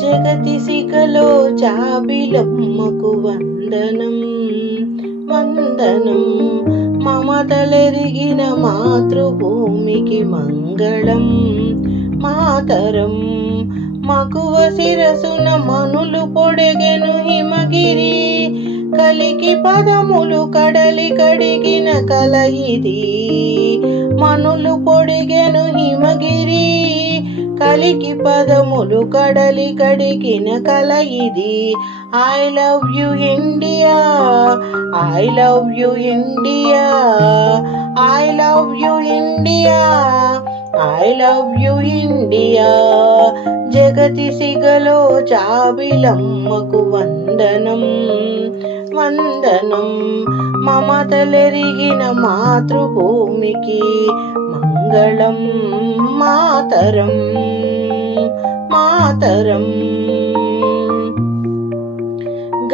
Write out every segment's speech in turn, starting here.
జగతి శిఖలో చాబిలమ్మకు వందనం వందనం. మమతలెరిగిన మాతృభూమికి మంగళం మాతరం. మకువ శిరసున మనులు పొడగెను హిమగిరి కలికి పదములు కడలి కడిగిన కల మనులు పలికి పదములు కడలి కడిగిన కల ఇది. I love you India I love you India I love you India I love you India జగతి సిగలో చాబిలమ్మకు వందనం వందనం. మమతలెరిగిన మాతృభూమికి మంగళం మాతరం. మాతరం.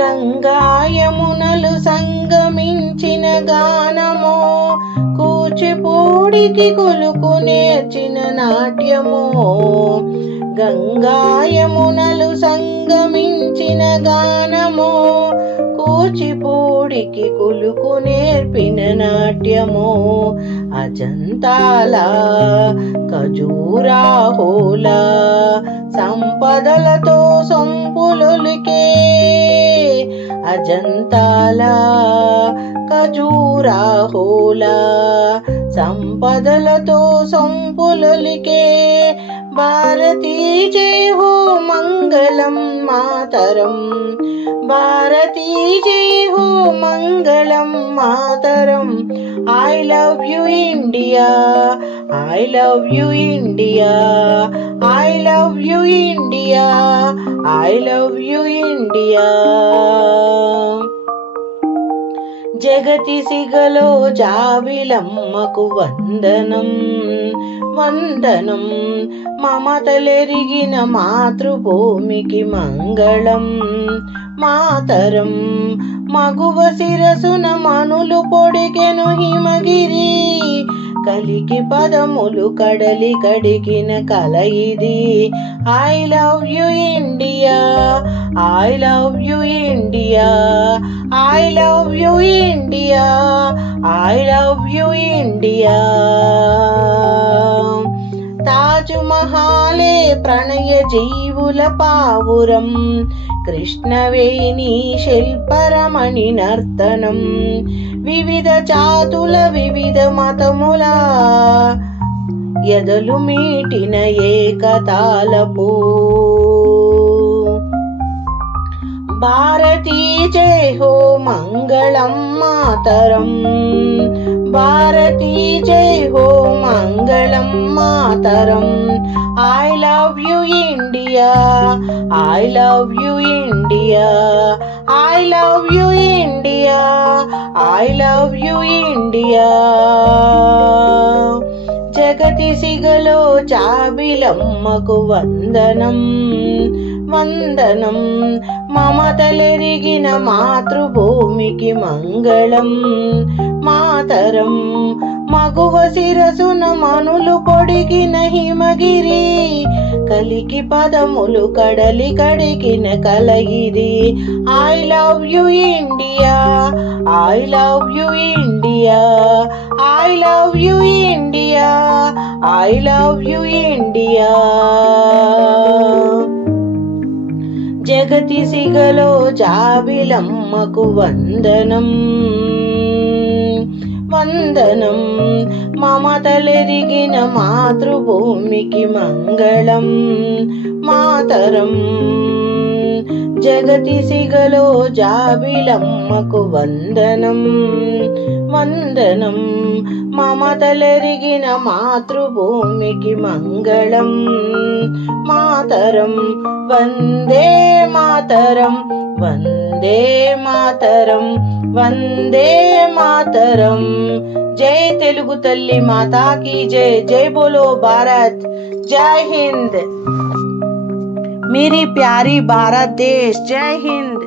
గంగాయమునలు సంగమించిన గానమో కూచిపూడికి కొలుకు నేర్చిన నాట్యమో. గంగాయమునలు సంగమించిన గానమో కూచిపూడికి కులుకు నేర్పిన నాట్యమో అజంతాల ఖజూరాహోల సంపదలతో సంపులులికే అజంతాల ఖజూరాహోల సంపదలతో సంపులులికే భారతీ జయ హో మంగళం మాతరం. భారతీ జయ హో మంగళం మాతరం. I love you India I love you India I love you India I love you India జగతి సిగలో జావిలమ్మకు వందనం. వందనం. మమతలెరిగిన మాతృభూమికి మంగళం. మాతరం మగువ శిరసున మనులు పొడికెను హిమగిరి. కలికి పదములు కడలి కడిగిన కల ఇది. I love you India I love you India I love you India I love you India Taj మహాలే ప్రణయ జీవుల పావురం. కృష్ణవేణి శిల్పరమణి నర్తనం. వివిధ జాతుల వివిధ మతముల ఎదలు మీటిన ఏకతాలపు. భారతీ జయ హో మంగళం మాతరం. భారతీ జయ హో మంగళం మాతరం. India. I love you India I love you India I love you India జగతి సిగలో చాబిలమ్మకు వందనం వందనం. మమతలెరిగిన మాతృభూమికి మంగళం. మాతరం. మగువ శిరసున మనులు పొడిగిన హిమగిరి. కలికి పదములు కడలి కడిగిన కలగిరి. I love you India I love you India I love you India I love you India జగతి సిగలో జాబిలమ్మకు వందనం. వందనం. మమతలెరిగిన మాతృభూమికి మంగళం. మాతరం జగతి సిగలో జాబిలమ్మకు వందనం. వందనం మమతలెరిగిన మాతృభూమికి మంగళం మాతరం వందే మాతరం వందే మాతరం వందే మాతరం జై తెలుగు తల్లి మాతాకి జై జై బోలో భారత్ జై హింద్ मेरी प्यारी भारत देश जय हिंद